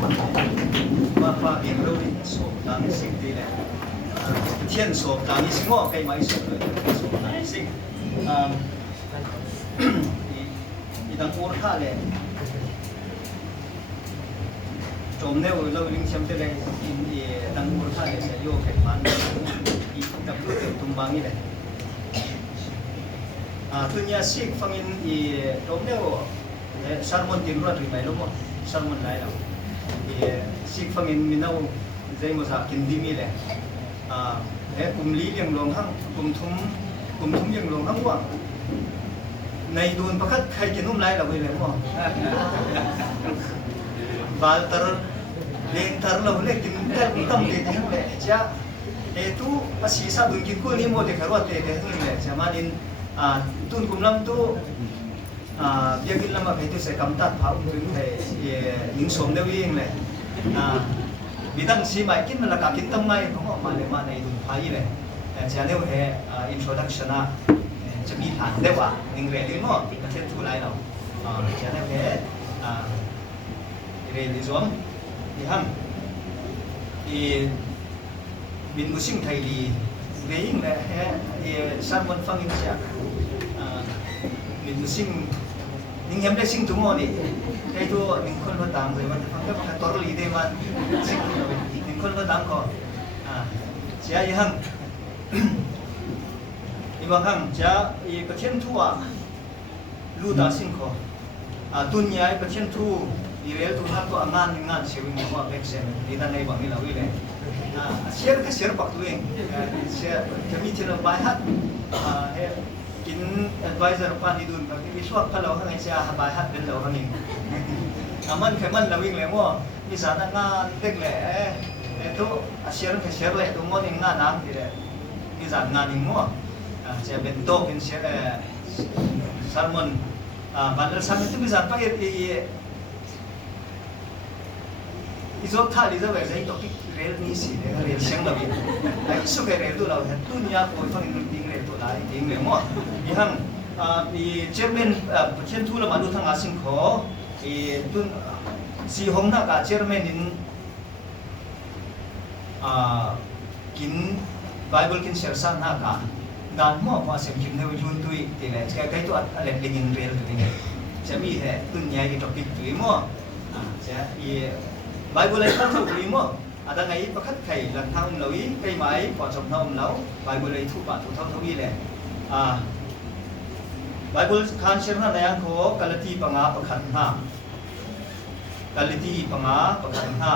ว่าฟ้าเองเราดิสวมตามสิ่งที่แหละเทียนสวมตามนี้สิ่งว่าใครไม่สวมเลยสวมตามสิ่งอีดังโอร์ท่าเลยจมเนี่ยเราลิงเชื่อมเตเลยอินดังโอร์ท่าเลยจะโยกแข่งมันอีดับเบิลตุ้มบางนี่เลยตัวนี้สิ่งฟังอินจมเนี่ยสารมันตินรัดหรือไม่รู้มั้งสารมันไหนเราสิ่งฟังอินมินาใจมุสากินดีมีเลยกลุ่มลี้ยังลงห้างกลุ่มทุ่มยังลงห้างว่างในดูนประคัดใครกินนุ่มไรเราไปเลยมั้งบาลตร์เลี้ยงตร์เราเลี้ยงกินแต่ตั้มเด็กทั้งเลยจ้าtu asisa dunkin ko ni mo de karwa te de tu le jamanin tun kumlam tu biagil lama bhetu se kamtat phau ring the ling som de wing le bidang si mai kin la ka kin tam mai ko ma le ma nei dun phai le ja ne he introduction aจะมีผ่านได้ว่าหนึ่งเรียนเนาะประเทศทุกหลายเราจะได้แค่เรียนที่สองที่ห้ำบินมุสิงไทยดีเรียนแหละสามวันฟังอินเสียบินมุสิงนิ่งยังได้สิ่งทุกโมนี่ไอ้ตัวหนึ่งคนก็ตามเลยมันฟังแค่ฟังตัวลีเดมันสิ่งหนึ่งคนก็ตามก็เสียยี่ห้ำบางครั้งจะประเทศทั่วรู้ได้สิ่งข้อตุนยายประเทศทั่วเรื่องทุกท่านก็งานเชื่อมีความเล็กเส้นดีด้านในบางนี่เราวิเลยเชื่อก็เชื่อปักตัวเองเชื่อจะมีที่เราไปฮัทกิน advisor ปานดีดุนกับที่วิศวกรเราข้างในเชื่อไปฮัทเป็นเราข้างนี้มันแค่มันเราวิ่งเลยว่ามีสารงานเด็กแหละทุกเชื่อก็เชื่อเลยทุกคนงานน้ำที่เลยมีสารงานยิ่งมั่วจะเป็นโต๊ะเป็นเชฟซาลมอนบัลลังก์ซาลมอนที่มีสารไปอีโซท่าลิซาเวสไอ้ตัวที่เรียนนี่สิเรียนเสียงเราบินไอ้สุขเรียนตัวเราเห็นตุนยาโอยฟังอินดิ้งเรียนตัวได้ดิ้งเลยมั่วอีหั่งอีเจมินเช่นทุเรามาดูทางอาสิงขออีตุนสีหงนักอาเจมินินกินไบเบิลกินเชอร์ซันนักงานมั่วว่าเสียงคิมเนวิจุนตุยตีเลยใครตัวอะไรเลี้ยงเรียนตัวนี้จะมีแค่ตุนยาที่ตกติดตุยมั่วจะอีไบเบิลไอ้ข้าวตุยมั่วada ngai pakat kai lang thang loi kai mai po chom thom lau bible ai thu pa thu thau thawi le bible khan sherna nayang kho kalati panga pakhat ha kalati panga pakhat ha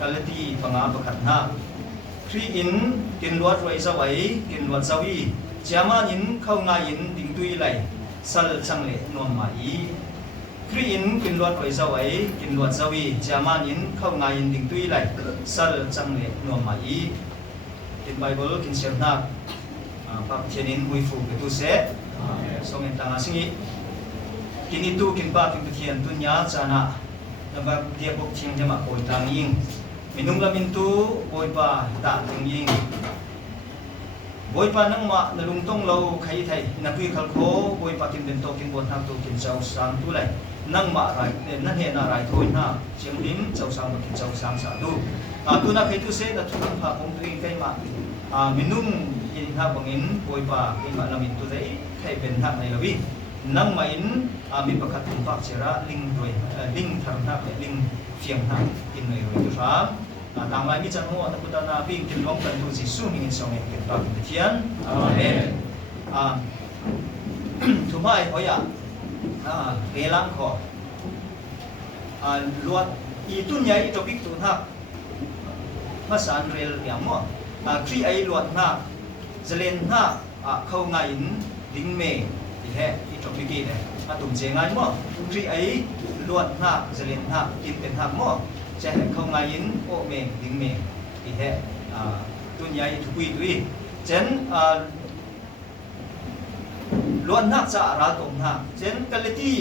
kalati panga pakhat ha Kri in kin luat roi zawai kin luat zawi jama in khau nga in ding tui lai sal chang le nom mai Kri in kin luat roi zawai kin luat zawi jama in khau nga in ding tui lai sal chang le nom mai in bible kin serna pap thenin ui fu ke tu se songen tanga singi kin itu kin pa kin thian tunya chana naba dia bok thing jama koi tang ying minung lamin tu boy pa ta tung ying boy pa nang ma nalung tong lo khai thai na pui khal kho boy pa kin ben to kin bon thang tu kin chau sang tu lai nang ma rai nan he na rai thoi na chiang lim chau sang kin chau sang sa du tu na khai tu se da thung pha kong tu kai ma minung yin ha bangin boy pa kin ma lamin tu dai khai ben thak nai lawi nang ma in mi pakhat thum pak chera ling roi ling thar na ling fiang na in noi roi tu sa tang lai mi chan ho ta puta na bi kin long kan tu ji su ning in song en ken pa kin thian amen thu mai hoya relang kho luat I tun yai topic tu na masan rel yang mo kri ai luat na zelen na khau nga in ding me I he I topic ni tum je ngai mo kri ai luat na zelen na in pen ha moจะเข้ามายินโอเมงดิ้งเมงที่แท้ตุนใหญ่ทุกวีเจนล้วนนักจะราตรงนักเจนกันเลยที่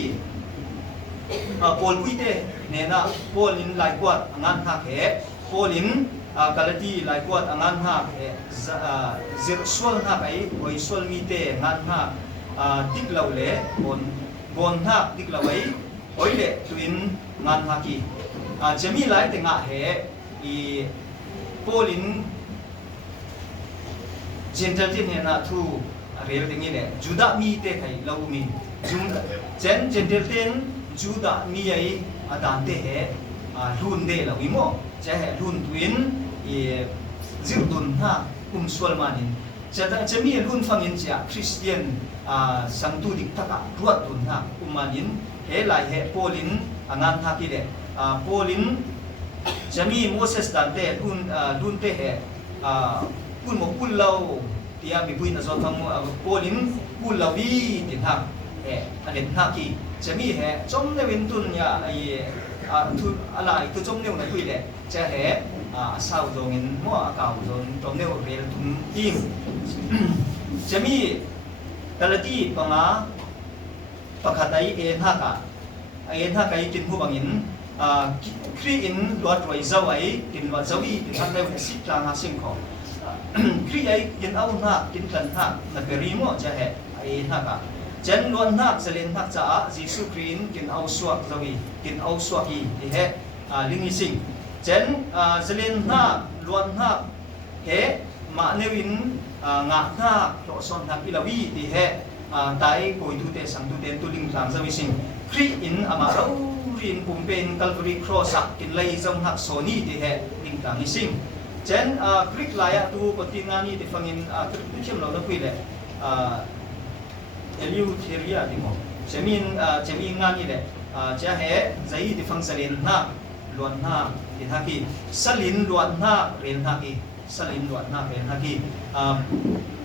โพลคุยเตเนี่ยนะโพลินหลายกว่าองานหักเหโพลินกันเลยที่หลายกว่าองานหักเหเซอร์ส่วนหักไอ้หอยส่วนมีเตงานหักดิกเหล่าเล่บนหักดิกเหล่าไอ้หอยเล่ตุนงานหักกี จะมีหลายแต่งะเหอีโปลินเจนเทลตินเฮนะทูเรียลติงนี่เนี่ยจูดามีเตไคลาวมีจุงเจนเทลตินจูดามีไออาดานเตเหลุนเดลาวิโมจะเหลุนทวินอีซิรดุนฮะสวลมานินจะมีลุนฟังอินจะคริสเตียนสังตูดิกทักะรวดดุนฮะมานินเฮลายเฮโปลินงานทักกิเดโปลินจะมีโมเสสดันเตลุนเตเหคุณหมกคุณเราที่มีผู้นำทางโปลินคุณเราวีตินทักอันเด่นทักกีจะมีจมในวินตุนยาทุอะไรตัวจมเนี่ยในคุยเดจะสาวจงินมั่วเก่าจนจมเนี่ยเรียนทุนยิ่งจะมีแต่ละที่ปังประคัดไอเอ็นฮักกินผู้บังอินครีอินลวดไว้เจ้าไอกินลวดเจ้าอีกินทันได้สิบจางสิ่งของครีไอกินเอาหน้ากินกันหน้านักเรียนมั่วจะไอหน้าเจนล้วนนักเสลียนนักจ้าจิสุครีนกินเอาสวกเจ้าอีกินเอาสวกอีที่ลิงสิ่งเจนเสลียนนักล้วนนักมาเนวินงาหน้าโลซอนนักอิลาวีที่ตายโกยตุเตสังตุเตนตุลิงทางเจ้าสิ่งครีอินอามาเรารินปุ่มเป็นกัลฟรีครอสักกินเลยจงหักโซนี่ที่ลิงทางนี้สิ่งเจนคริกลายตัวปฏิงานี่ที่ฟังอินที่เชื่อมเราต้องคุยเลยเอลิวเทียดิโมจะมีงานนี่แหละจะใจที่ฟังสลินหน้าล้วนหน้าเรียนฮักกี้สลินล้วนหน้าเรียนฮักกี้สลินล้วนหน้าเรียนฮักกี้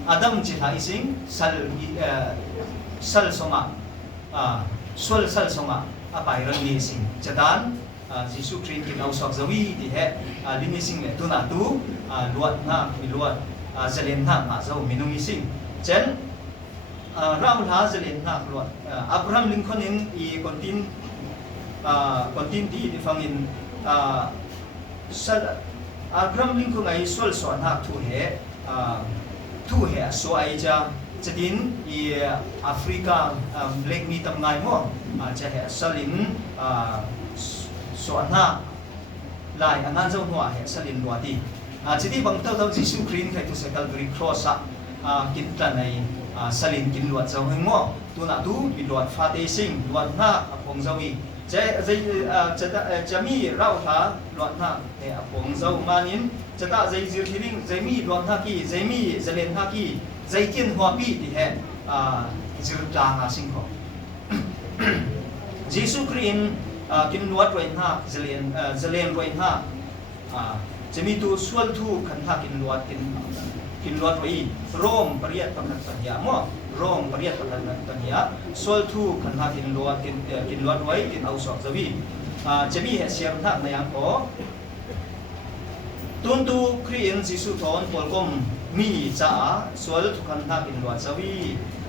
อาดัมจิตหายสิ่งสัลสงะสวลสัลสงะไปเรื่องนี้สิ่งจะด้านยิสุคริสต์กินเอาสวกจวีที่ลิมิสิ่งเนี่ยตัวนั้นตัวล้วนหน้ามีล้วนสลินหน้ามาเจ้ามีนุ่งสิ่งเช่นรามุลฮาเซเลนนักลวดอับราฮัมลิงคอนินอีคอนตินที่ฟังอินอับราฮัมลิงคอนไอสวลสวนนักทูเฮสวยจะดินอีแอฟริกาเล็กมีตำนายมั่วจะเฮสลินสวนนักลายอันนั้นเจ้าหัวเฮสลินลวดีจะที่บางเท่าจิสุครินใครตุเสกัลบริครอสกินกันในสลินกินลวดเจ้าหึงมั่วตัวนั้นดูมีลวดฟาเตซิงลวดหน้าพงเจ้าอีจะมีเราท่าลวดหน้าพงเจ้ามานินจะตาใจจิรทิลิงจะมีลวดหน้ากี้จะมีสลินหน้ากี้จะกินหัวปีที่จิรจางสิ่งของยิสุครินกินลวดไว้หน้าสลินไว้หน้าจะมีตัวส่วนทูขันท่ากินลวดไว้โรมปริยัติปนัดปัญญามั่วโรมปริยัติปนัดปัญญาส่วนทูขันท่ากินลวดไว้กินเอาสอกจวีจะมีเหตุเสียงทักในอย่างก็ตุนตูครีนจิสุทอนปอลกมมีจ้าส่วนทุกขันท่ากินลวดจวี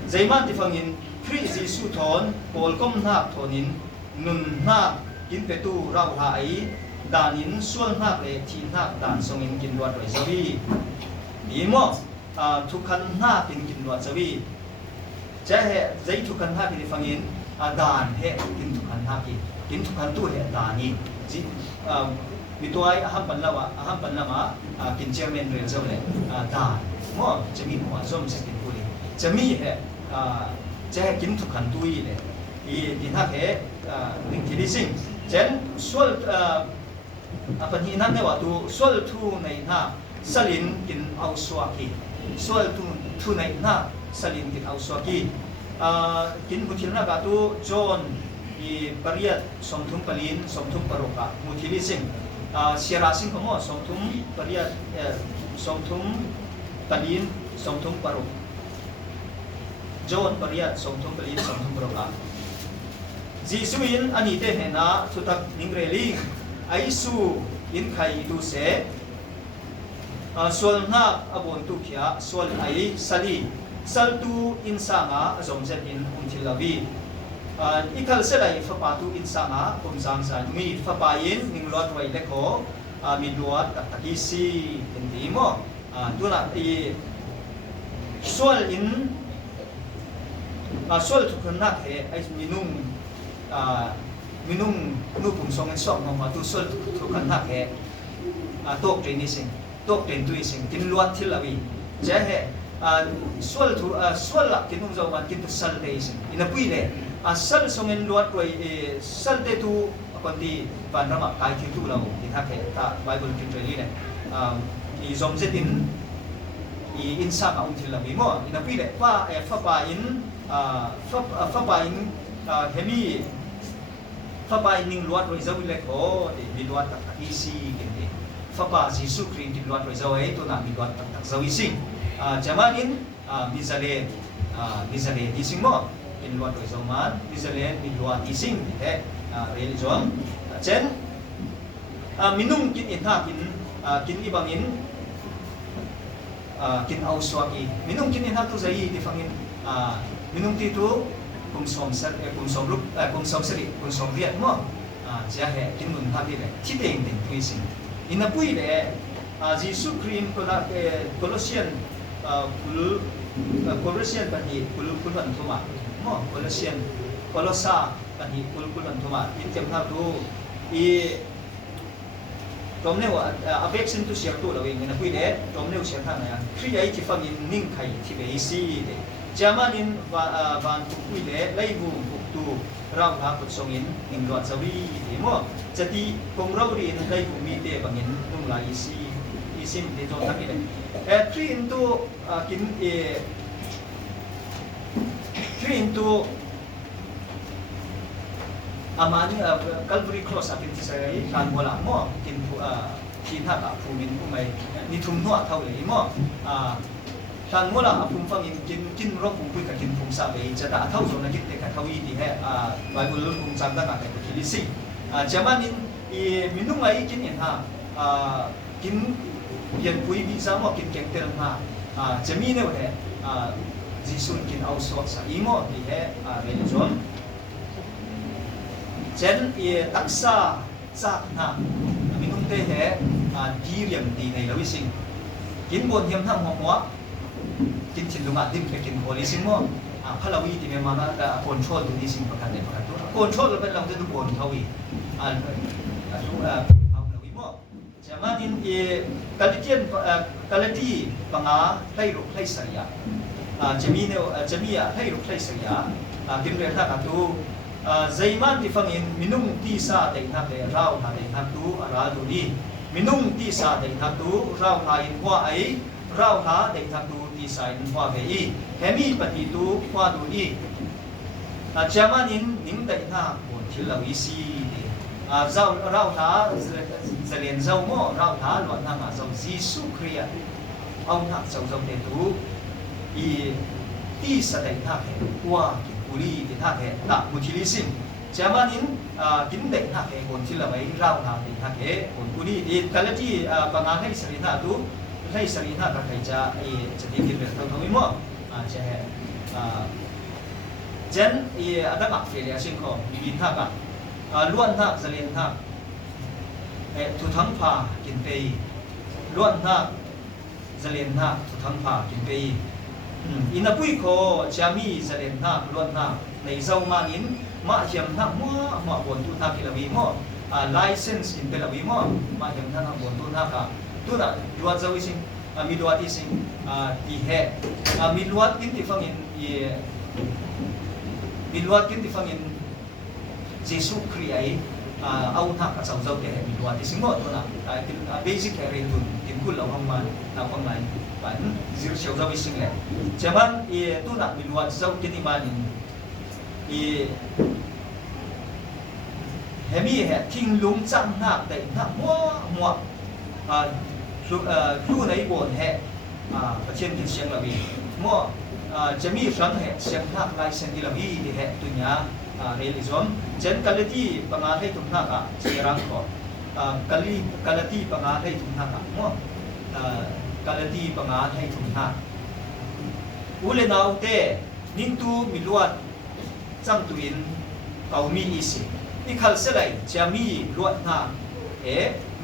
ใจมันที่ฟังอินครีจิสุทอนปอลกมนักทอนินนุนนักกินเปตูเราหายดานินส่วนนักเลยทีนักดานทรงอินกินลวดไว้จวีดีมั่วทุกขันหน้าเป็นกินลวดจวีจะใจทุกขันหน้าเป็นฟังอินดานกินทุกขันหน้ากินทุกขันตู้ดานี่จีมีตัวอาหารปันละมากินเจมินเรียนเจ้าเลยดานมั่วจะมีหัวส้มสกินกุลีจะมีจะกินทุกขันตู้เลยดีนักลิงที่ดิสิ่งเช่นส่วนปัญหานั้นเนี่ยว่าตัวส่วนทูในหน้าสลินกินเอาสวากีส่วนทุนในหน้าสลินกินเอาสวากีกินมุทิลนักตัวจอนอีปริยัติสมทุมปลินสมทุมปรกะมุทิลิสิงเสียราสิงขโมสมทุมปริยัติสมทุมปลินสมทุมปรกจอนปริยัติสมทุมปลินสมทุมปรกะจีสุอินอันนี้เตเห็นนะทุตักนิงเรลิงไอซูอินไข่ดูเสส่วนนักอบนตุขียส่วนไอสัลตูอินสังอาจอมเจตินอุนทิลาวีอีกขั้นเสด็จฟ้าปาตูอินสังอาผมสังสารมีฟ้าปายินมิงลวดไว้เล็กโอมีลวดตักกิซีเป็นดีมั้งตัวนั้นอีส่วนอินส่วนทุกคนนักไอมีนุ่ง มินุ่งนูปุ่มทรงกันสองมาตุสวลทุกันทักแห่ตกเทรนนี่สิตกเทรนตุยสิกินลวดที่ละวีเจ้าแห่สวลทุสวลละกินนุ่งเจ้ามันกินตุสัลเตสิอินาปุยเลยสัลทรงเงินลวดด้วยสัลเตตุคนที่ปานรำกายที่ตุเราที่ทักแห่ตาไบเบิลกินเทรนนี่เนี่ยอีสมเจตินอีอินซากเอาที่ละวีมั่วอินาปุยเลยว่าฟ้าป่าอินฟ้าป่าอินเฮมี่ฟ้าป่าอินลวดด้วยเจ้าวิเลโคมีลวดตักอีซีกันเองฟ้าป่าจิสุครีนที่ลวดด้วยเจ้าไอ้ตัวนั้นมีลวดตักเจ้าอีซิงจามาอินมิซาเลอีซิงมั่วอินลวดด้วยเจ้ามันมิซาเลมีลวดอีซิงที่เรียนจงเช่นมินุ่งกินอินท่ากินอีบางอินกินเอาสวากีมินุ่งกินอินท่าตุใจที่ฟังอินมินุ่งที่ตัวกุมสมสริกุมสมเรียดมั่วจะเหกินมุนท่าที่เลยที่เด้งเด้งทุยสิอินาปุยเลยจิสุครีนโคลอสเซียนปฏิคุลวันทุมามั่วโคลอสซาปฏิคุลวันทุมาอินเตมท่าตัวอีตรงนี้ว่าอาเบกซินตุเสียตัวเราเองนะคุยเด็ดตรงนี้เสียท่านนะครีไอที่ฟังยินนิ่งไข่ที่เบซีเด็ดจามานินบานตุคุยเด็ดไล่บูปุกตูเราหาปุตสงินนิ่งรอดสวีเด็ดมั่วจะตีคงเราเรียนไล่บูมีเด็ดบางยินนุ่งลายอีซิมเด็ดจนทั้งนี้เลยทรีอินตูกินทรีอินตูamani Calvary Cross akin ti say kan wala mo kin kinha ka pumin ko may ni thumno thaw le mo kan wala apum fangin kin ro pum pui ka kin phum sa be cha da thaw zo na kit te ka thawi ti he Bible pum chang da ka ka kilisi jamanin minung ai kin in ha kin pian pui bi sa mo kin keng tel ha jami ne he jisun kin au so sa imo ti he religionเช่นตักษาจากนะมินุ่งเตะดีเรียมดีในละวิสิงกินบนเทียมทั้งหัวกินชิ้นลุงอาดิมไปกินโอลิสิงมั้งพลาวีที่มีมาก็คอนโทรลตัวนี้สิ่งประการใดประการตัวคอนโทรลเราเป็นเราจะดูบนเขาวีเอาละวิมั้งจะมาดินกาลตีปังอาให้รุกให้สยามจะมีให้รุกให้สยามกินเรื่องท่ากันตัวzaman ti fangin minung ti sa dei na le rau na dei na tu ara du ni minung ti sa dei na tu rau na in kwa ai rau na dei na tu ti sa in kwa ve i hemi pati tu kwa du ni jamanin ning dei na bon thil la wi si zau rau na zalien zau mo rau na lo na ma zau jisu kria au na zau zau te tu i ti sa dei na he kwa ku리 디타게 나 무틸리심 자만인 김대타게 본틸라바이 라우나 디타게 본구리 이 칼라티 방아헤 서리나도 헤 서리나 가카이자 이 저디기를 통통이모 제 젠 이 아다가 페리아 싱코 비타가 루안타 잘린타 에 투탕파 긴페이 루안타 잘린타 투탕파 긴페이 inapuy ko jami zalen na luan na nei zau manin ma hiam na ma bon tu na kilawi mo license in pelawi mo ma hiam na bon tu na ka tu na duat zau ising mi duat ising ti he mi luat kin ti fangin mi luat kin ti fangin Jesu Kriai au na ka zau zau ke mi duat ising mo tu na basic rin tu tin kul law hang man na pang man ban zir cheu zau ising le jaman tu na mi luat zau kin imanin hemi he thing lung chang na dai na mo lu nei bon he pathian kin siang la bi mo jami sang he siang na lai sen di la bi di he tu nya religion chen kalati panga hai tum na ka serang ko kalati panga hai tum na ka mo kalati panga hai tum na ule nau te ning tu mi luat cham tuin kau mi isi ni khal selai jami luat na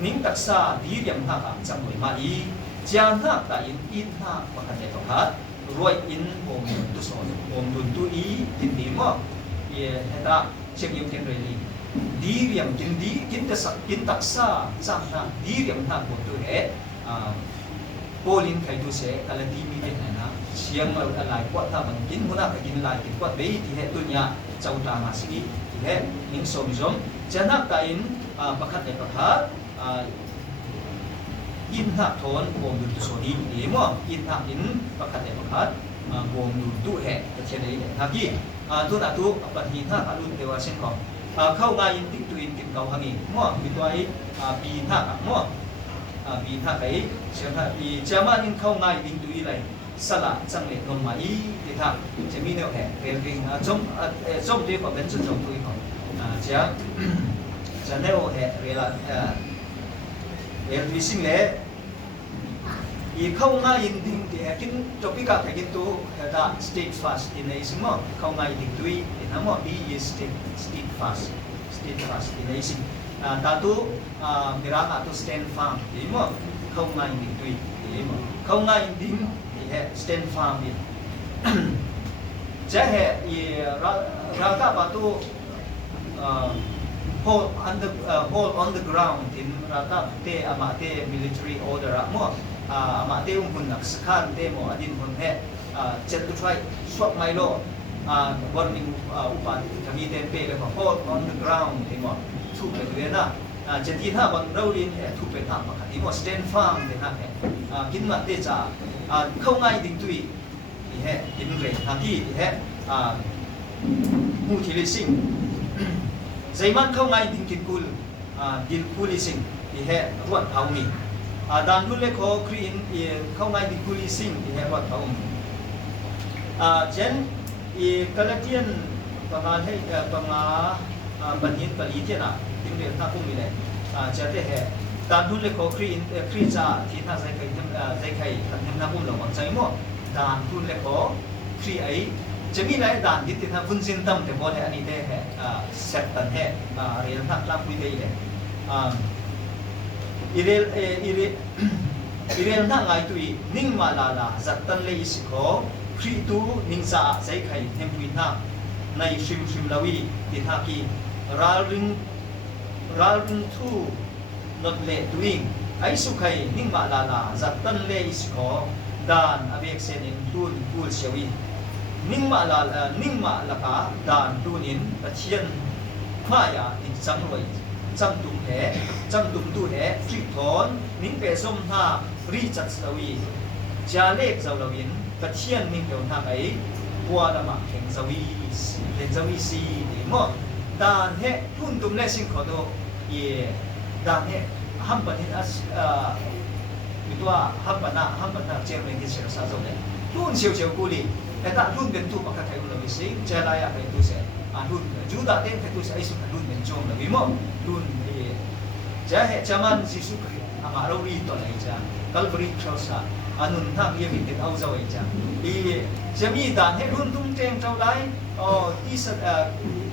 ning taksa di riam na ka cham moi ma i jan na ta in na pakhat le to hat roi in om tu son om tun tu i tin ni mo heta check yum ken reli ดีเรียมกินดีกินแต่สักกินตักซาจักนะดีเรียมหน้าบนตัวเหโปลินไข่ตัวเสกอะไรดีมีเด็กไหนนะเชียงเราอะไรกว่าถ้ามันกินหัวหน้ากินลายกินกว่าเบยที่เหตุตัวเนี้ยเจ้าตามาสิที่เหตุนิ่งสมจมจะนักแต่อินประคัดในประคัดอินหักทนวงดุตุโซดีเอมอินหักอินประคัดในประคัดวงดุตุเหตุเช่นนี้ทักกี้ตัวนั้นตัวปฏิหักอรุณเทวะเช่นของเข้างานอินติดตัวอินติดเก่าหังอีมั่วมีตัวไอ้ปีหักมั่วปีหักไอ้เชื่อท่าปีเจ้ามาอินเข้างานอินตัวอีไรสละจังเลยนนมาอีที่ท่าจะมีแนวแห่เรียนเรื่องจมด้วยกับเป็นจุดจมตัวอีกของจะแนวแห่เวลาเรียนวิสิ่งเล่อีเข้างานอินดิ้งที่กินจบปีกับกินตัวแต่ state fast ที่ในสิ่งมั่วเข้างานอินดิ้งตัวอีนั่นมั่วดีstate fast ที่ในสิ่งแต่ตัวมีร่างตัว stand firm ที่มั่วเข้างานอินดิ้งตัวอีมั่วเข้างานอินดิ้งstand firm นี่จะให้ราคาบาตุhold on the ground ที่ราคาเตะอามาเตะ military order อะมั่วอามาเตะหุ่นนักสกัดเตะมั่วอดินหุ่นแห่เจ็ดตัวช่วยสวบไมโลบอลมิงอุปาทมีเต็มเปเลยว่า hold on the ground ที่มั่วทุกเลยนะจะที่ถ้าบางเราเรียนทุกเป็นทางปกติมั่ว stand firm เลยนะกินมาเตะจ้าเข้าง่ายดิ้งตุยนี่แหละกินเลยทันทีนี่แหละมูทิลิซิงใจมันเข้าง่ายดิ้งกินกุลดินกุลิซิงนี่แหละรวดเท้ามีดันรุ่นเล็กเขาครีนเข้าง่ายดิ้งกุลิซิงนี่แหละรวดเท้ามีเช่นกาลาเทียนประมาณให้ประมาณบันยินปลีเทียนะดิ้งเรียนท่าพุ่งมีเลยจะได้แห่ดันรุ่นเล็กเขาครีนจะที่ท่าใจใครทำน้ำพุ่งเราหวังใจมั่วดันรุ่นเล็กเขาครีไอจะมีหลายด่านที่ท่าพุ่งซินตั้มแต่พอให้อันนี้ได้แห่เซตตันแห่เรียนท่าลำคุยได้เลยอีเรียนท่าไงตุยนิ่งมาลาจัดตันเลยสิขอครีตูนิ่งซาใจใครเทมปุยท่าในชิมลาวีที่ท่ากีราลินทูnot let doing ai su khai ning ma la zatan le is ko dan abek sen in tun pul sewi ning ma la ka dan tun in pathian ma ya in sang roi cham tum tu he tri thon ning pe som ha ri chat sawi ja lek zaw lawin pathian ning pe na ai kwa da ma kheng zawi si ni mo dan he tun tum le sing ko do ye dan he ham ban hin asตัวham ban naเจมเงเสียซาโซเลยรุ่นเฉียวกุลีแต่ถ้ารุ่นเป็นตัวปกติเราไม่สิเจรายาเป็นตัวเสียรุ่นจูดาเต้นเป็นตัวเสียไอ้สุดรุ่นเป็นจงเลยมั้งรุ่นจะเหตุจามันสิสุกอามาเรารีตัวไหนจ้ากัลบริครอสานุนทักยังมีเป็นเอาเจ้าไอ้จ้าจะมีด่านให้รุ่นตุ้งเจงเจ้าไรที่สุด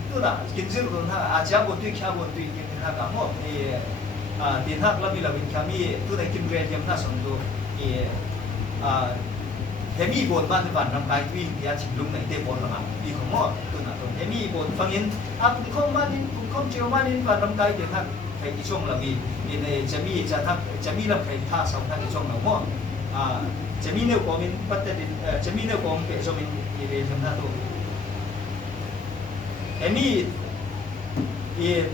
ตัวละกินซิรุ่นท่าอาจจะบนตุยข้าบนตุยกินท่ากับพวกดินหักแล้วมีเราเป็นคำมีตัวไหนกินเรียนยังน่าสนใจเฮมีบทบ้านในบ้านร่างกายวิ่งยาฉิบลุงในเตะบอลละมั้งดีของหม้อตัวนั้นตัวเฮมีบทฟังยินคุณข้องบ้านนี้คุณข้องเจียวบ้านนี้บ้านร่างกายเดี๋ยวท่านใครที่ช่วงเรามีในจะมีเราใครท่าสองท่านที่ช่วงเราหม้อจะมีเนื้อความเป็นปัตตานีจะมีเนื้อความเป็นช่วงเป็นเรียนทำท่าตัวเฮมี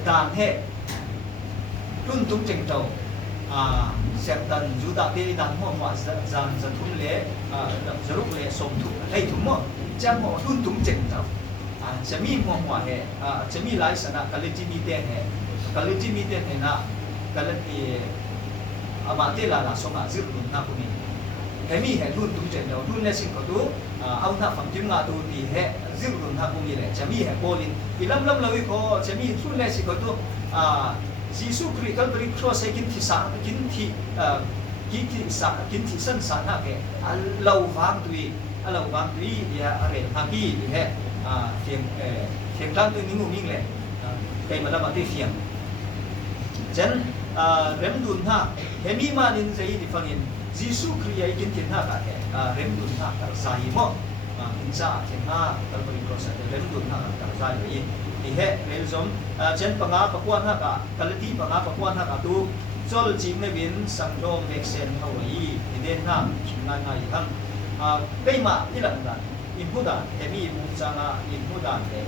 ต่างเหตุรุ่นตุ้งเจงเจ้าเสพตันจูดาเตดันหัวหัวจะทุ่มเละจะลุกเละสมถุให้ถุงหม้อจะหม้อรุ่นตุ้งเจงเจ้าจะมีหัวหัวเหจะมีหลายสนะกัลจิมีเตเหนะกัลจีอามาเตลาลาสมาจิรุ่นนักบุญเฮมีเหรุ่นตุ้งเจงเจ้ารุ่นเลสิงก็ตัวเอาหน้าฝั่งจิ้มงาตัวดีเหจิรุ่นนักบุญเลยจะมีเหโบลินอีลำเราอีกก็จะมีรุ่นเลสิงก็ตัวยิสุคริสต์บริครอสกินที่สันสันนักเหลาวฟังตุยเนี่ยอะไรฮักกี้เนี่ยเสียงตั้งตัวนิ่งๆเลยไปมาแล้วมาที่เสียงฉะนั้นเริ่มดุนท่าเฮมีมานินใจที่ฟังยินยิสุคริสต์กินที่ท่ากันเริ่มดุนท่ากับสายหม้อกินซาเช่นท่ากับบริครอสเริ่มดุนท่ากับสายเลย ที่เหเรลซอมเช่นปังอาปะกวนฮักกัลตีปังอาปะกวนฮักตูจอลจิงในบินสังโดมเมกเซนเอาไว้ที่เด่นหน้าชิมงานง่ายทั้งเกยมาที่หลังนั้นอินพุดานเฮมีมุจางาอินพุดานเลย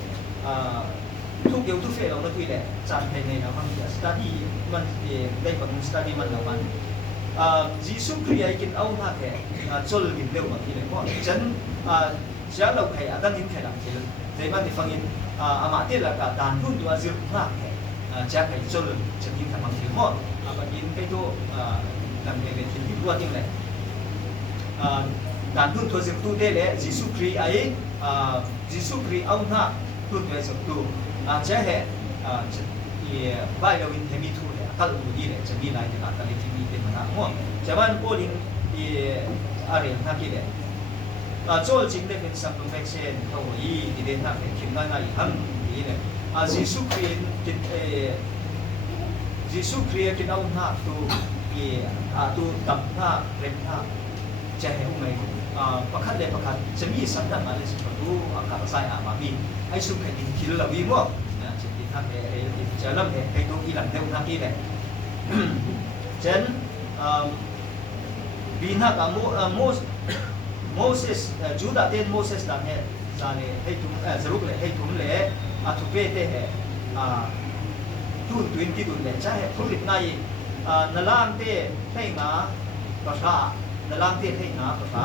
ทุกเกี่ยวทุกเฟลเราได้คุยเลยจานเพลงในเราบางทีสตาร์ดี้มันได้ผลสตาร์ดี้มันเรามันจีสุครีไอกินเอาหน้าแค่จอลกินเร็วบางทีเลยเพราะฉะนั้นจะเราใครอาการนินแค่หลังเที่ยวแต่มันที่ฟังอินอามาเที่ยวแล้วก็ด่านพุ่นตัวเสือหน้าแค่จะใครจอลจะกินแต่บางทีเพราะบางทีไปตัวลำเลียงที่ที่ตัวจริงเลยด่านพุ่นตัวเสือตัวเด็ดเลยจีสุครีไอจีสุครีเอาหน้าพุ่นตัวเสือตัวจะเหใบเราวินเทมิทูเลยกัลบุดีเลยจะมีหลายอย่างกัลที่มีเป็นมันนะมั่วจะว่าโอลินอะไรนักกีฬาโจลจิงได้เป็นสังคมแฟคเชนเขาอีที่เด่นนักเป็นคิมง่ายๆทั้งนี้เลยจิสุครีกินจิสุครีกินเอาหน้าตัวตับหน้าเล็บหน้าจะเห็นไหมประคัดเลยประคัดจะมีสัญญาณมาเลยสิครับดูอากาศใส่มามีไอ้สุขกินคิลละวิมั่วจะที่ทำให้จะเริ่มให้ตัวอีหลังเร็วนักกีฬาเช่นบินหักโมเสสจูดาเตนโมเสสนั่นเนี่ยจะเลยให้ทุ่มสรุปเลยให้ทุ่มเลยทุกเวทีเหทุ่นที่ทุ่นเลยใช่ผลิตในนลามเต้ให้งาภาษานลามเต้ให้งาภาษา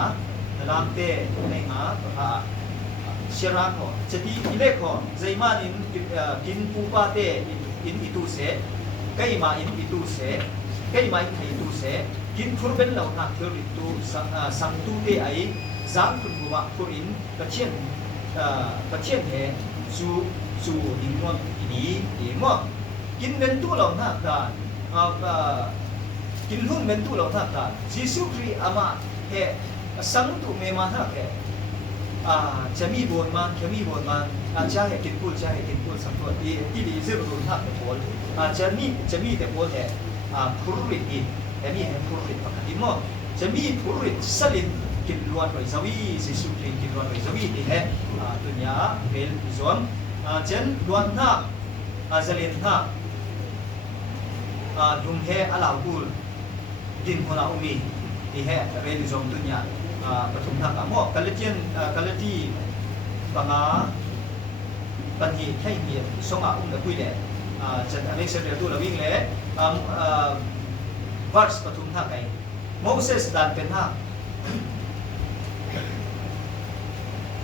นลามเต้ให้งาภาษาเชรักเขาจะที่อิเล็กเขาใจมาอินปูปาเต้อินอิตูเสใกล้มาอินอิตูเสใกล้มาอินอิตูเสกินฟุร์เบนเหล่านักเทอริตูสังตูเตไอสังคุณบัวฟุรินกระเชียนเหจูดินวนดีมั่วกินเป็นตัวเหล่านักการกินหุ่นเป็นตัวเหล่านักการจิสุครีอามาเหสังตูเมมานักจะมีบนมันจะมีบนมันจะให้กินพูดจะให้กินพูดสังตัวที่ดีซึ่งรู้ทักแต่โผล่จะมีแต่โผล่แต่ผู้ริดีแต่มีให้ผู้ริดปกติมั่งจะมีผู้ริดสลิดกินล้วนโดยสวีสิสุครีกินล้วนโดยสวีที่เหตุนี้เบลส่วนเช่นล้วนหน้าสลิดหน้าดุมเหตุอาลาบูลดินหัวเรามีที่เหตุเบลส่วนตุนี้ปฐุมธานีมั่งกัลที่บางบันทีให้เมียส่งอุ้มกับคุยเลยจะอันนี้เสด็จตัวเราวิ่งเลยวัดปฐุมธานีโมเสสดันเป็นท่า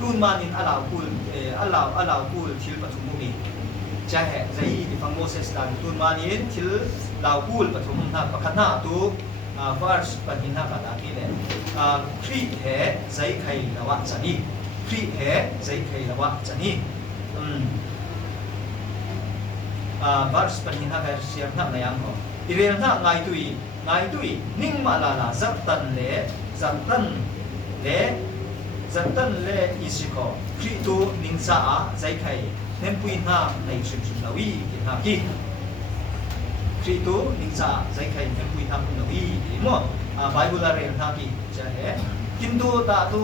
รุ่นมานินอาลาวกูลทิลปฐุมมุนีจะเหตุใจที่ฟังโมเสสดันรุ่นมานินทิลลาวกูลปฐุมธานีประคันหน้าตัววัดปฏินาคตาที่เลยครีเหใจใครละวะจันนี่ครีเหใจใครละวะจันนี่วัดปฏินาคเสียงท่าในยังเขาอีเรื่องท่าไงตุยนิ่งมาลาจับตันเล่อิสิโกครีตูนิ่งซาใจใครเน้นปุยหน้าในชุมชนลาวีกินหากีครีตูนิสาใจใครเป็นผู้ทำคุณวิมั่วไบเบิลเรียนท่ากี้จะเหตุกินดูตาดู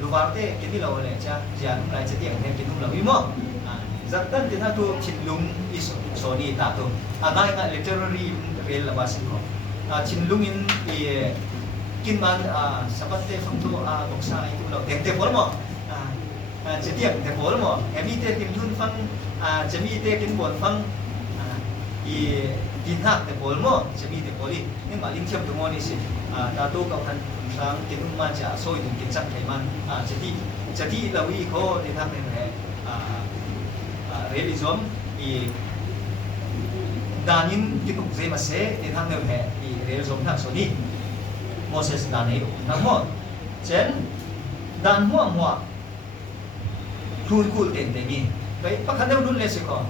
ลูบาร์เต้กินที่เราเลยจะนุ่มไรจะเที่ยงเนี่ยกินนุ่มเราวิมั่วจัดตั้งที่ท่าดูชินลุงอิสโซนีตาดูง่ายๆ literary เรียนละบาสิโกชินลุงอินกินมันสัปดาห์เต้ฟังดูบอกสายตัวเราเด็กๆพอแล้วมั่วจะเที่ยงเด็กพอแล้วมั่วมีเต้กินทุนฟังจะมีเต้กินบวชฟังดินหักแต่โผล่มั่วจะมีแต่โผล่ดินี่มาลิงเชื่อมตรงนี้สิตาโตกับท่านทางกินนุ่มมันจะโซ่ถึงกินสักไขมันจะที่เราวิเคราะห์ในทางไหนเรียลิซอมดานินกินนุ่มเซมาเซในทางไหนเรียลิซอมทางโซนี่โมเสสดานนี้ทั้งหมดเช่นดานมั่วครูกูเต็งนี่ไปประคันเดียวรุ่นเลยสิก่อน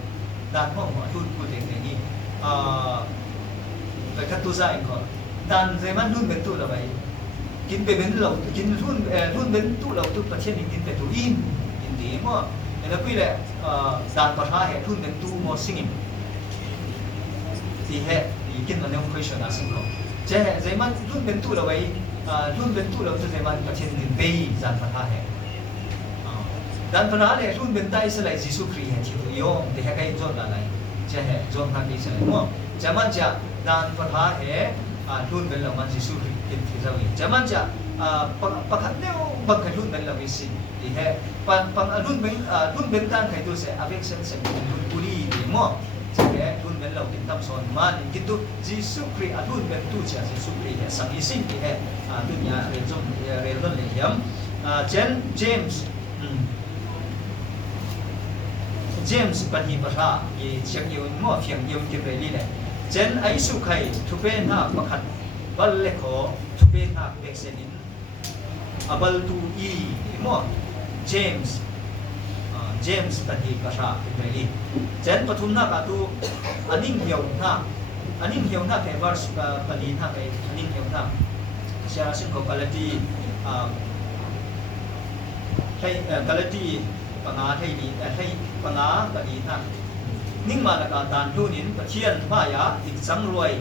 ดานมั่วครูกูเต็งนี่ไปคัดตัวใจก่อนดานเซมันรุ่นเป็นตัวเราไปกินไปเป็นเรากินรุ่นเป็นตัวเราทุกประเทศกินไปตัวอินกินดีมั่วแล้วพี่แหละดานประชาเหตุรุ่นเป็นตัวมั่วสิ่งที่เหตุกินมันยังไม่เคยชนะสิ่งเขาเซมันรุ่นเป็นตัวเราไปรุ่นเป็นตัวเราจะเซมันประเทศหนึ่งไปดานประชาเหตุ dan pana le run ben tai se lai Jesu Christ he thiu yo te ha kai zon la lai cha he zon ha ki se lai mo jaman cha dan pana he run ben la man Jesu Christ kin thi zawi jaman cha pakhat neu pakhat run ben la wi si ti he pang run ben tan kai tu se avec sen se puri ni mo cha he run ben la kin tam son man kin tu Jesu Christ run ben tu cha Jesu Christ he sang isin ti he dunya re zon re non le yam James ปฏิปทาอีเชียงยนมอเฟียงยนกิเรลีเนี่ยเจนไอสุไข่ทุเปนาประคัดบัลเลขอทุเปนาเบกเซนินบัลตูอีมอเจมส์ปฏิปทากิเรลีเจนปทุมนากาตูอันนิ่งเหี่ยวหน้าแค่วาร์สปฏิหน้าแค่อันนิ่งเหี่ยวหน้าเชื่อสิ่งของกาลตีให้กาลตีปังอาให้ดีให้ปังอาก็ดีนะนิ่งมาละกาตานดูนินปะเทียนมายาอีกสังรวย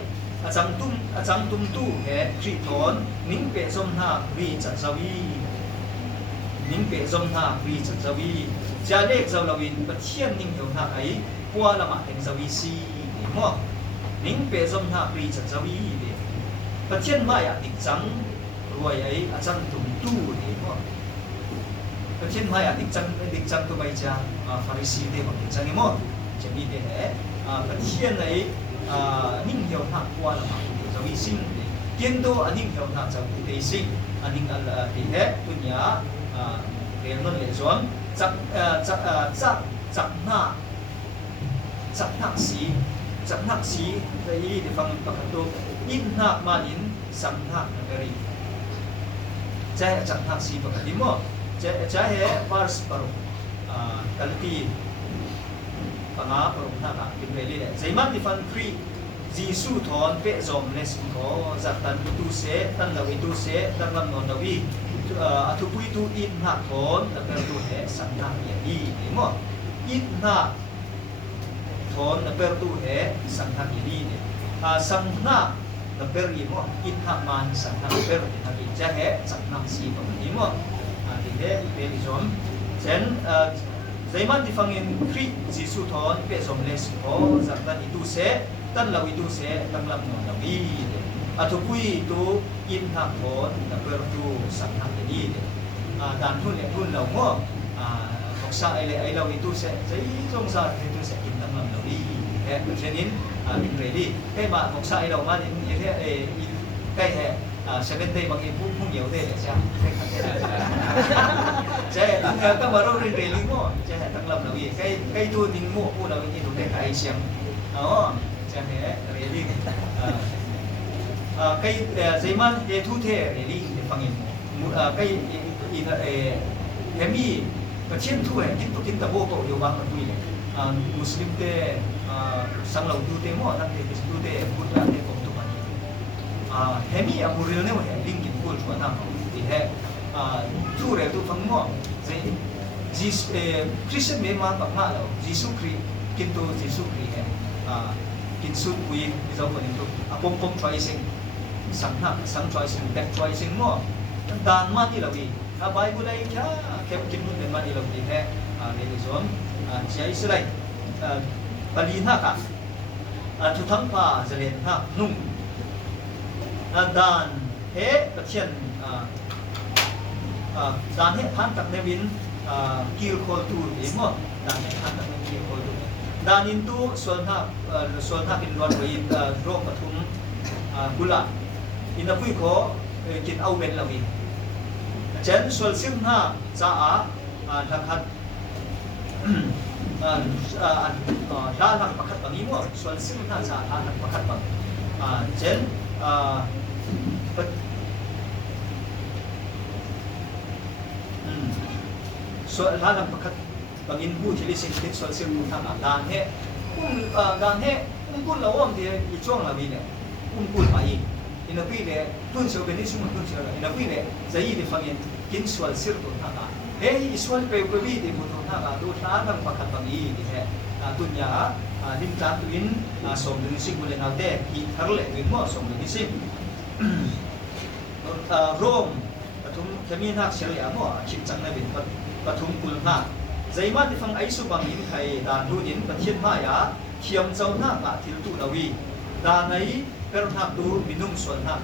อาจังตุ้มตู้แห่ทรีทอนนิ่งเปซมหน้าวีจัดสวีนิ่งเปซมหน้าวีจัดสวีจาเล็กเจ้าลวินปะเทียนนิ่งเหี่ยวหน้าไอ้ปัวละมาเห็นสวีซีมั่วนิ่งเปซมหน้าวีจัดสวีปะเทียนมายาอีกสังรวยไอ้อาจังตุ้มตู้นี่มั่วก็เช่นว่าดิกจังตัวใบจาฟาริสีเดบังดิกจังนี่มั้งจะมีเดะก็เช่นในนิ่งเหี่ยวหน้าว่าละมั้งจะมีสิ่งเกี่ยนตัวนิ่งเหี่ยวหน้าจะมีได้สิ่งนิ่งอะไรที่เหตุตัวเนี้ยเรียนนั่นเลยส่วนจับหน้าสีในที่ฟังประกาศตัวอินหน้ามาอินสัมหน้านั่นเองจะจับหน้าสีประกาศนี่มั้งचाहे वर्ष पर गलती पंगा पर उठना का किम्बेली है जैमान दिफन फ्री जीसु थोन पे जोमलेस को जातन तु से तन लवी तु से तन लम नोन लवी अथुपुई तु इन ना थोन नपर तु है संना ये मो इन ना थोन नपर तु है संना ये ने संना नपर ये मो इन ना मान संना नपर ये चाहे संना सी को ये मोเดเป็นจอมเช่นใจมันที่ฟังอินคริสจิสุทอนเป็นจอมเลสโอจากนั้นอิตุเสตั้งเราอิตุเสตั้งลำนนวีอัตุพุยตูอินทักทอนนับเปิดตูสังหักดีด่านทุนเนี่ยทุนเราเมื่อของซาไอเราอิตุเสใจจงซาอิตุเสกินตั้งลำนวีเช่นนี้เป็นเรดี้ใกล้มาของซาไอเรามาเนี่ยใกล้แท้เซเว่นเดย์บางทีพุ่งเหี่ยวเดย์เลยใช่ใช่ก็มาเราเรียนลิงโม่ใช่ตั้งลำเราอีกใกล้ตัวลิงโม่พูดเราอีกตัวเด็กไอเชียงใช่เรียนลิงใกล้ใจมันเดทุเทเรียนลิงฟังอีกใกล้อีกเฮมี่ประเทศทั่วกินตะโบโตอยู่บางคนด้วยเลยมุสลิมเดสังเราดูเตโม่นั่นเดดูเตพุทธเดผมตุมันเฮมี่อามูเรียลเนี่ยว่าลิงกินพูดชวนนั่งที่แท้ทั่วเรื่องตัวฟังมั่วใจคริสเตียนเมื่อมาปักมาแล้วยิสุคริสกินตัวยิสุคริสกินสุดปุยที่เราคนนี้ตัวปม choicing สัง choicing back choicing มั่วด่านมาที่เราดีไบเบิลเลยแค่กินนู่นเป็นมาที่เราดีแท้ในส่วนใช้สไลด์ปลีน่าค่ะทุกทั้งป่าจะเรียนท่านุ่งด่านเฮกระเทียนด่านเฮพันตักเนวินกิลโคตูเอมอด่านเฮพันตักเนวินกิลโคตูด่านอินตูส่วนท่าเป็นรอนไว้โรคปฐุมกุลาอินทพุยโคกินเอาเบนลาวีเจนส่วนซิมห้าจ้าทักขัดท่าทางประคัดบางนี้มั่วส่วนซิมห้าจ้าท่าทางประคัดบางเจนส่วนท่าทางประคัดบางอินพูดที่ลิสิงติดส่วนซิมทางด่านเฮด่านเฮกุลเราว่ามันอีช่วงลาวีเนี่ยกุลไปอินพี่เนี่ยทุนเสียเป็นนิสุมันทุนเสียอินพี่เนี่ยจะยี่ที่ฟังยินกินส่วนสิร์ตุนท่ากันเฮ้ยส่วนเปรี้ยวที่บุตรท่ากันดูท่าทางประคัดบางอีที่แท้ตุนยาดินจานตุนสมดุลสิ่งบุญเอาแต่ที่ทะเลวิมอสมดุลสิ่งโรมปฐุมแค่มีนักเฉลี่ยมั่วคิดจังในบินปฐุมกุลนา zai ma ti phang ai su bang in thai dan lu in pathian ma ya thiam chau na ka thil tu lawi da nai per na tu minung suan na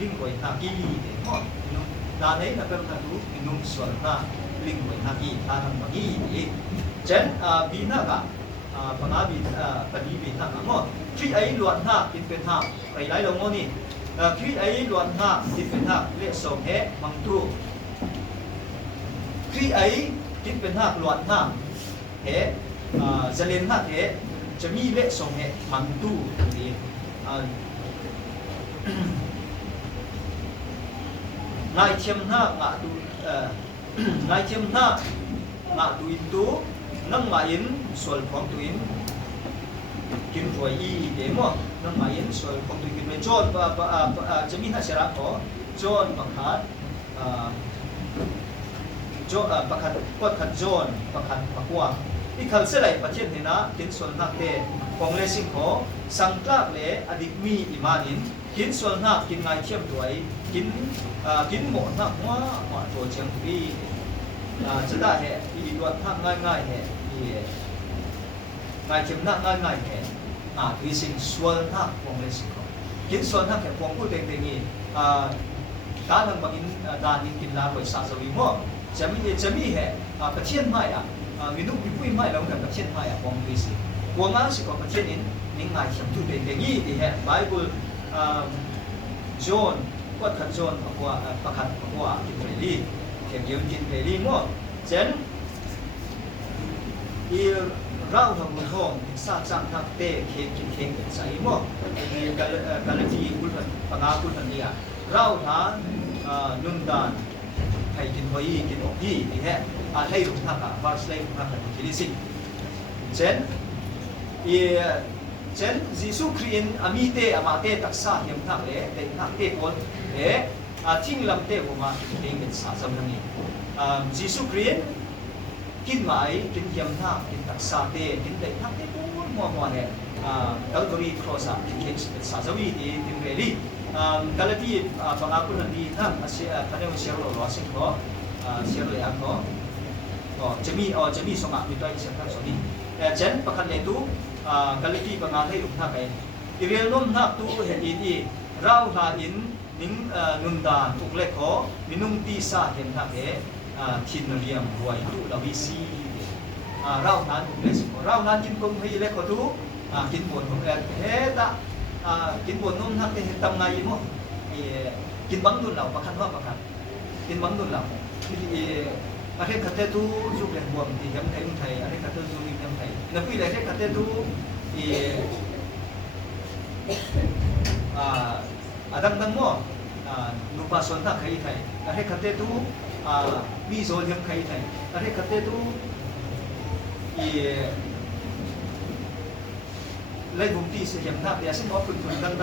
ling roi na ki mo da nai na per na tu minung suan na ling roi na ki tha nang ma gi chen bi na ka panga bi padi bi na ka mo tri ai luan na kin pen ha ai lai lo ngo ni tri ai luan na kin pen ha le so he mang tu tri ai kin pen ha luan na he zalen na heจะมีเลสงเหมันตู้นี่นายเทียมหน้างาดูนายเทียมหน้างาดูอินตูนั่งมาอินส่วนของตัวอินกินรวยอีเดมอนั่งมาอินส่วนของตัวกินรวยจอนจะมีนักเสระขอจอนประคัดจอนประคัดจอนประคัดประกวาอีกขั้นเสร็จประเทศนี้นะกินส่วนนักเตะของเลสิงขอสังกัดเละอดีตมีอิมานินกินส่วนนักกินไงเทียมด้วยกินหมดนักว่าตัวเชียงปีจะได้เหตุอีกว่านักง่ายเหตุง่ายเทียมนักง่ายเหตุวิสิงส่วนนักของเลสิงขอกินส่วนนักแค่ของผู้เด็กๆนี่ด้านหลังบางอินด้านนี้กินลาบริษัทสวีมอจะมีเหตุประเทศใหม่วินุพิพุยไม่ลงกับประเทศไทยของวิสิกวงงานสิของประเทศนี้นิ่งง่ายเฉพาะเป็นอย่างนี้ที่เหตุไบเบิลจอห์นก็ขัดจอห์นบอกว่าประคัดบอกว่ากินเฟรลี่เขียนยืนกินเฟรลี่มั่วเช่นเราทำบุญทองสร้างสร้างทักเตะเขียนกินเข่งใส่มั่วการเล่นที่กุลพันปังอากุลพันเนี่ยเราทานนุ่นดานให้กินหอยกินอกยี่นี่แหละให้ลุงทักบาร์สเลย์ทักที่ลิสิเช่นยิสุครินอามีเตอามาเตตักษาเหี่ยมทักเละเตทักเตคนทิ้งลำเตออกมาเองเป็นสาสำนักนี้ยิสุครินกินไหมกินเหี่ยมทักกินตักษาเตกินเตทักเตคนมัวเนี่ยกัลกรีครอสอะกินเป็นสาสวีดีกินเรลี่กัลที่บางคนนั้นดีนะเสียท่านเรียกว่าเสียโลลอสิงก็เสียโลยังก็จะมีสองมีตัวเสียทั้งสองนี้เช่นประคันเลตุกัลที่บางให้ลุกท่าไปอีเรียนล้มท่าตู้เห็นดีเราหาอินนิ่งนุนดานอุกเล็กขอมินุ่งตีซาเห็นท่าไปทินเรียมรวยตู้ลาวิซีเรานั้นอุกเล็กเรานั้นกินกงให้เล็กขอตู้กินบนของเฮตะกินบนนุ่มทักที่ทำไงมั้งกินบังดุนเหล่าประคันว่าประคันกินบังดุนเหล่าประเทศคัตเตตูจุกแหลมบวมที่ยังไทยไทยประเทศคัตเตตูนี่ยังไทยนักวิจัยคัตเตตูดังมั่วนุปัสสนาใครไทยประเทศคัตเตตูมีโซเดียมใครไทยประเทศคัตเตตูไล่บุญที่เสียงนักเดียซึ่งเขาเป็นคนดัง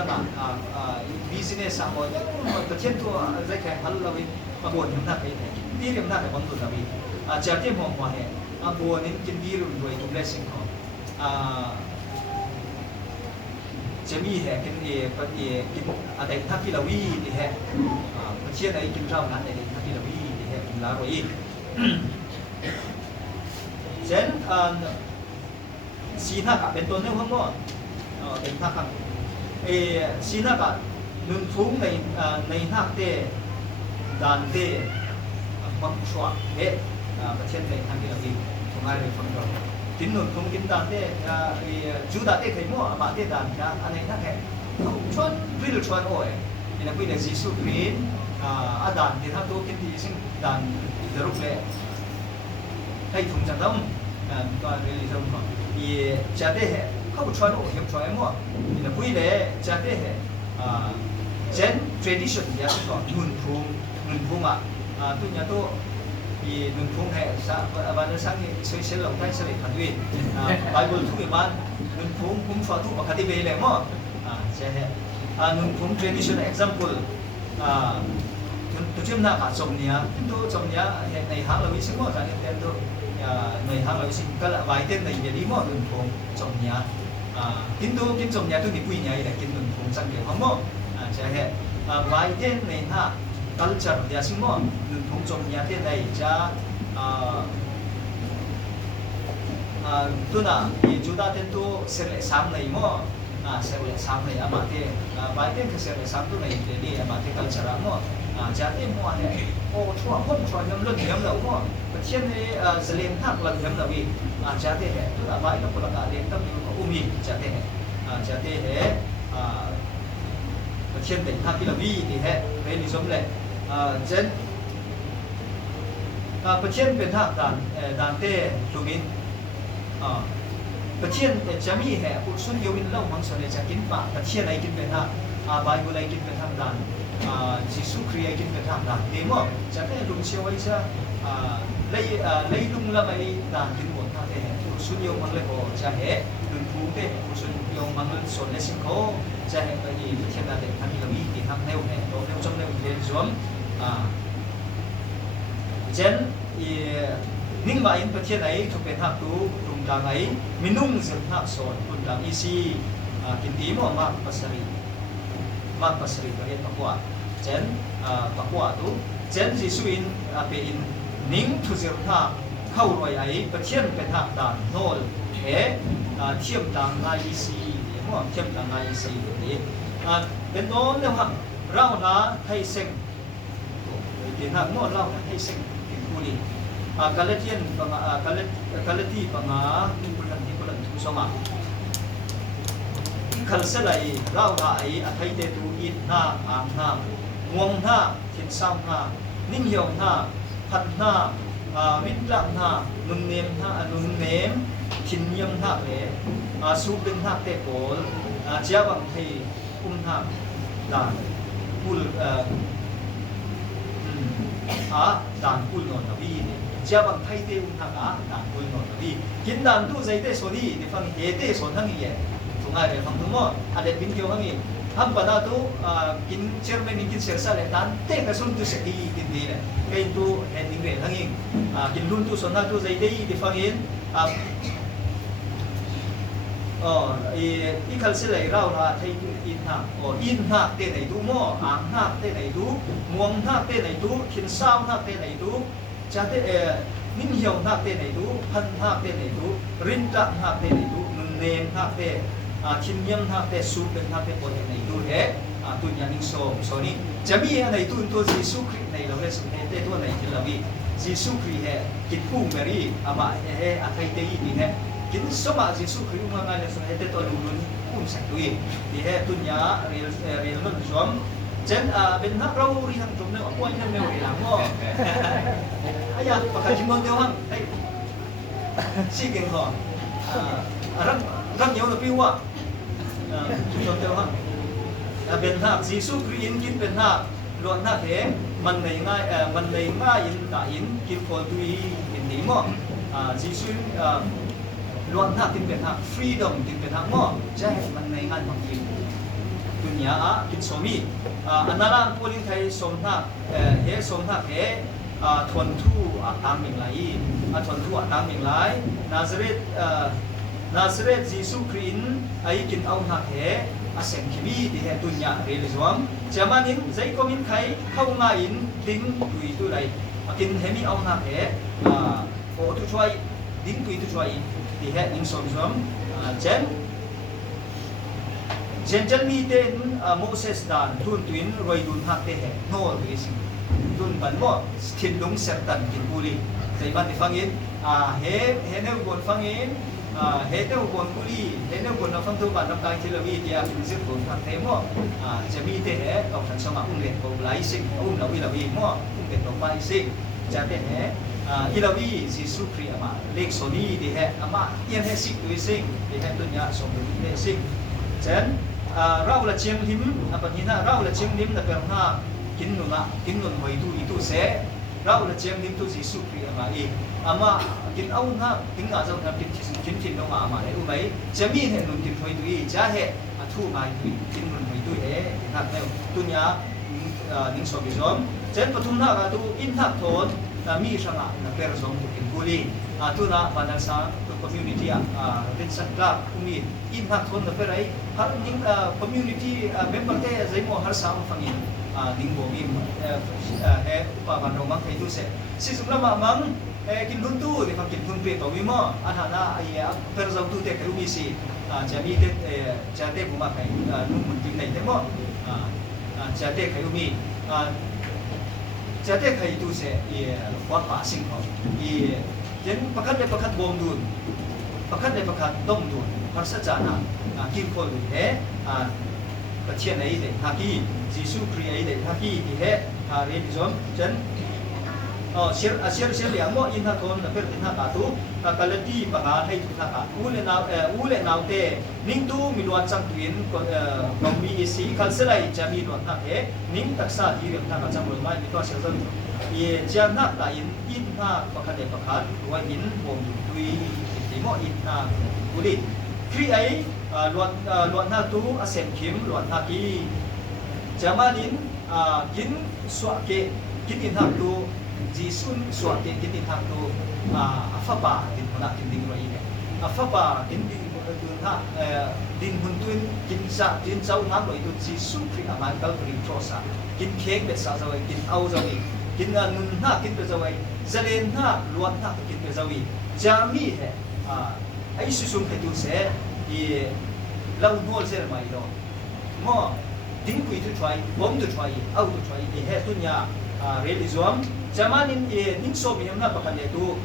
บิสเนสสามวันประเทศตัวใจแข็งพันเราวิมาบวชยังนักไปไหนดีเรื่องนักแต่บางตัวเราวิเจ้าเจ้าหงหัวเนี่ยบวชนี่กินดีรุ่นรวยทุกเรื่องสิ่งของจะมีแห่กินกินอะไรทักที่เราวินี่แห่ประเทศไหนกินข้าวนั้นอะไรทักที่เราวินี่แห่กินลาโรยเช่นสีหน้ากะเป็นตัวเนื้อหัวมั่วเป็นท่าขังสีหน้ากะนุ่นฟุ้งในหักเตดันเตฟังชัวประเทศในทางที่เราดีทำงานในฝั่งเรากินนุ่นฟุ้งกินดันเตจูดันเตใครมั่วมาเตดันจะอะไรนักแข่ชวนวิลชวนโอ้ยนี่นะพี่เด็กยิสุครินดันที่ท่านตัวกินที่ซึ่งดันจะรุกเลยให้ถุงจันทร์ก็เรียนรู้มาจะได้เหรอเขาชวนโอ้ยชวนมั่วนี่นะพี่เด็กจะได้เหรอเช่น tradition อย่างที่บอกนุ่นฟุ้งตัวนี้ตัวนุ่นฟุ้งเหรอวันนั้นสังเกตเชื่อลงใต้สลิดพันธุ์ไบเบิลทุกอย่างนุ่นฟุ้งชวนทุกปกติเบลเลยมั่วใช่เหรอนุ่นฟุ้ง tradition example ตัวเชื่อมหน้ากับจมเนี้ยตัวจมเนี้ยในหางเราวิสิมั่วจากนี้เป็นตัวในหางเราวิสิก็ละไว้เต้นในเบลีมั่วนุ่นฟุ้งจมเนี้ยกินจมเนี้ยตัวนี้ปุ้ยเนี้ยเลยกินนุ่นฟุ้งสังเกตเขามั่วใช่เหรอไว้เต้นในหน้า culture เดียสิมั่วนุ่นฟุ้งจมเนี้ยเต้นในจะ tu na juda ten tu serle sam nei mo serle sam nei amate bai ten ke serle sam tu nei ni amate culture mo ja te mo ne o chua hom chua yam lo yam lo mo pathian ne zalem thak lan yam lo wi ja te he tu na bai no ko la ka le tam ni ko umi ja te he pathian den thak ki la wi ni he re ni som le jen pathian pen thak dan te luminประเทศจะมีแห่อุสุนโยวินเล่ามังสวิรัติจะกินปะประเทศไหนกินเป็นทางบายบุไลกินเป็นทางด่านจิสุครียกินเป็นทางด่านเดโมจะได้ลุงเชียวไว้ซะเลยลุงละไม่ด่านกินหมดท่าเดอุสุนโยมังเลยโอจะแห่ลุงพูเดอุสุนโยมังเลยส่วนเลสิงโคจะแห่ไปที่ประเทศนั้นเด็กทางที่เรามีที่ทางแนวแห่ตัวแนวจำแนวเรียนส่วนเจนนิ่งมาอินประเทศไหนถูกเป็นหักตูตรงกลางไหนมินุ่งเสียงหักโซนตรงกลางอีซีกินดีมั่วมากปัสรีประเทศปะกัวเจนปะกัวตูเจนจีสุอินเป็นนิ่งทุเสียงหักเข้ารวยไอประเทศเป็นหักด่านโนลเทียมต่างไอซีมั่วเทียมต่างไอซีนี้เป็นโน้นเนี่ยครับเราหาให้เซ็งเป็นหักโน้นเราให้เซ็งเป็นผู้ดีGalatian Galati panga bulan tu sama khalsalai rawa ai athaite tu it na am na muang na thin sam na ning yong na phat na min tlang na nun nem thin yam na le su bin na te pol chia bang thei na dan pul dan pul non na biจะบังไทยเตอุนทางด่านกุลนนดีกินด่านตู้ใจเตโซดีในฝั่งเอเตโซนทั้งนี้ถูกไงเลยฝั่งนู้นมั่วอะไรบินเกี่ยวทั้งนี้ทำปัญหาตู้กินเชื่อไม่มีกินเสียสละด่านเตะกระสุนตู้เสียดีกินดีเลยเป็นตู้แฮนดิ้งเรนทั้งนี้กินรุ่นตู้โซนทั้งตู้ใจเตในฝั่งนี้อีคัลสิเลยเราไทยอินหักเตะไหนตู้มั่วหักเตะไหนตู้ม่วงหักเตะไหนตู้ขินซ้ำหักเตะไหนตู้จะได้นิ่งเหี่ยวหักเตะไหนดูพันหักเตะไหนดูรินจักหักเตะไหนดูนุ่นเนมหักเตะชินยมหักเตะสูบเป็นหักเตะปนไหนดูตุนยานิโซนี่จะมีอะไรตัวจีสุครีในเราเรียกเตะตัวไหนที่เราวิจีสุครีกินผู้เมรีอาไทยเตยนี่กินสมัยจีสุครีมาไงเนี่ยสมัยเตะตัวลุนอุ้มสักตัวนี่ตุนยาเรียนมันชมเจนเป็นนักเราเรียนจบเนี่ยอ้วนยังไม่ไหวหลังว่าไอ้ยาปากกาชิมอนเดียวมั้งไอ้ชี้เก่งเหรอรังเหนียวนะพี่ว่าชิมอนเดียวมั้งเป็นนักจีสุครีนกินเป็นนักล้วนนักมันในง่ายอินตาอินกินคนตุยกินดีมั้งจีสุล้วนนักกินเป็นนักฟรีดอมกินเป็นนักมั้งใช่มันในง่ายบางทีdunia kit somi analan polin thai somna he somna he thon thu atang ming lai thon thu atang ming lai Nazareth Jesu Christ ai kin au na he asem kimi di he dunia religion jamanin zai komin khai khau na in ding tui tu lai kin hemi au na he o tu choi ding tui tu choi di he ning som jen Gentle meeting Moses dan tun tuin roi dun hak te he no risi dun ban mo thin lung sertan kin puli sai ban ti fangin he ne gon fangin he te gon puli he ne gon na fang tu ban kai thi lawi dia kin zip gon hak te mo jami te he au than sama ung le ko lai sing lawi mo ung te to pai sing ja te he ilawi Jesu Christ ama lek soni di he ama yen he sik tu sing di he tunya som le sing chenเราละเชียงหิมปัจจุบันเราละเชียงหิมนะเป็นห้ากินนุนหอยดูอีดูเสเราละเชียงหิมตัวจีสุครีมาอีอามากินเอาหน้าถึงอาจจะทำกินน้องอามาได้รู้ไหมจะมีเห็นนุนกินหอยดูอีจะเห็นทู่มากินนุนหอยดูเอ๋นักเดียวตุนยานิ่งสบิจอมเช่นปฐุมนาการดูอินทักโทนมีช่างนักเรียนสองตุกินกุลีตัวน่ะบรรดาสาวตัว community เรียนสักลับมีอินทักโทนนักเรียนหานิ่ง community member เต้ใจมั่วหาสาวฟังอินนิ่งบ่มีเฮอุปบันโรมังให้ดูเสร็จสิ่งสำคัญมัง กินทุนตู้ที่เขากินทุนเปตัววิมออาหารนะไอ้เปรซาวตู้เตะคือมีสิจะมีเตจะเตะผมมาใครนุ่มมันจริงไหนเตะมั้งจะเตะใครมีจะเตะใครตู้เสียวัดป่าสิงห์เขาเห็นประคัดได้ประคัดบอมดูนประคัดได้ประคัดต้มดูนพัสจานะกินคนเฮ้กระเทียนไอ้เด็กฮักกี้จีซูครีไอ้เด็กฮักกี้ที่เฮ้เรียนจอมฉันเชื่อเรียงว่าอินทาทอนเป็นอินทากาตุกาลตีปะกาให้ทุกท่าอูเลนาวเตนิ่งตู้มีลวดจังตุินก็มีสีคัลเซไลจะมีลวดท่าเอนิ่งตักษาที่เรียงท่ากาจังลวดไม้มีตัวเชื่อจังจะนักตาอินทาปะกาเดปะกาว่าอินวงดุยที่มออินทาบุรีครีไอลวดท่าตู้อาเซมคิมลวดท่ากีจะมานินกินสวะเกกินอินทาตู้จีซุนสวดกินตินทางตัวฟ้าป่าดินพนักกินดิ่งไรเนี่ยฟ้าป่ากินดิ่งตัวน่ะดินหุ่นตัวกินซากินเจ้าน้ำเลยตัวจีซุนครีอามันก็กรีโทรศัพท์กินเค้กเป็นสาวๆกินเอาจะวีกินนุ่นน่ะกินเป็นสาวๆเจริญน่ะล้วนน่ะกินเป็นสาวๆจามีเหรอไอ้สุนให้ตัวเสียเราโน้ตเสียไม่หรอกมั่วดิ้งคุยตัวช่วยผมตัวช่วยเอาตัวช่วยเหตุตัวเนี้ยเรียนจอมzaman in so mi na pakan tu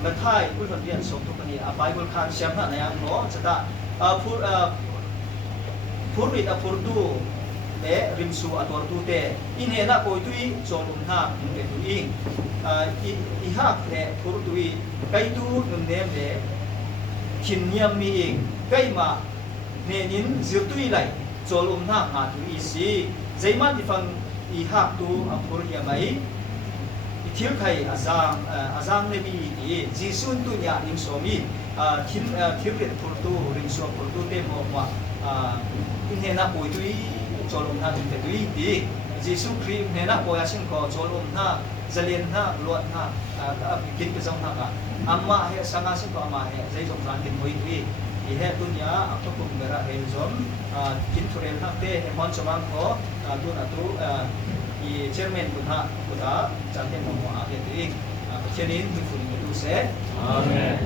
mathai ul rian so to pani bible khan siam na yang no chata phur ri a phur tu le rim su ator tu te in he na koi tui cholum na in te tu ing i ha le phur tu i kai tu nun nem le khin niam mi ing kai ma ne nin zir tu i lai cholum na ha tu i si zaiman ti fang i ha tu a phur ya maiทิลไข่อาจารย์เลบีจีซุนตุญานิมโซมีทิลเรตพูดตูริมโซพูดตูเตมว่าอินเทน่าป่วยตุยโจลมน่าตุยตุยดีจีซุครีมเนน่าป่วยสิ่งก็โจลมน่าเจริญน่าล้วนน่ากินไปจงน่าก็อามาเฮสังอาสิ่งก็อามาเฮใจจงจานกินป่วยตุยอีเฮตุญาอัตตุมเบระเฮจอมกินทุเรนน่าเตเฮมันจมังก็ตุนตุchairman Buddha jangan mau ada ini, jadi ini pun itu saya. Amen.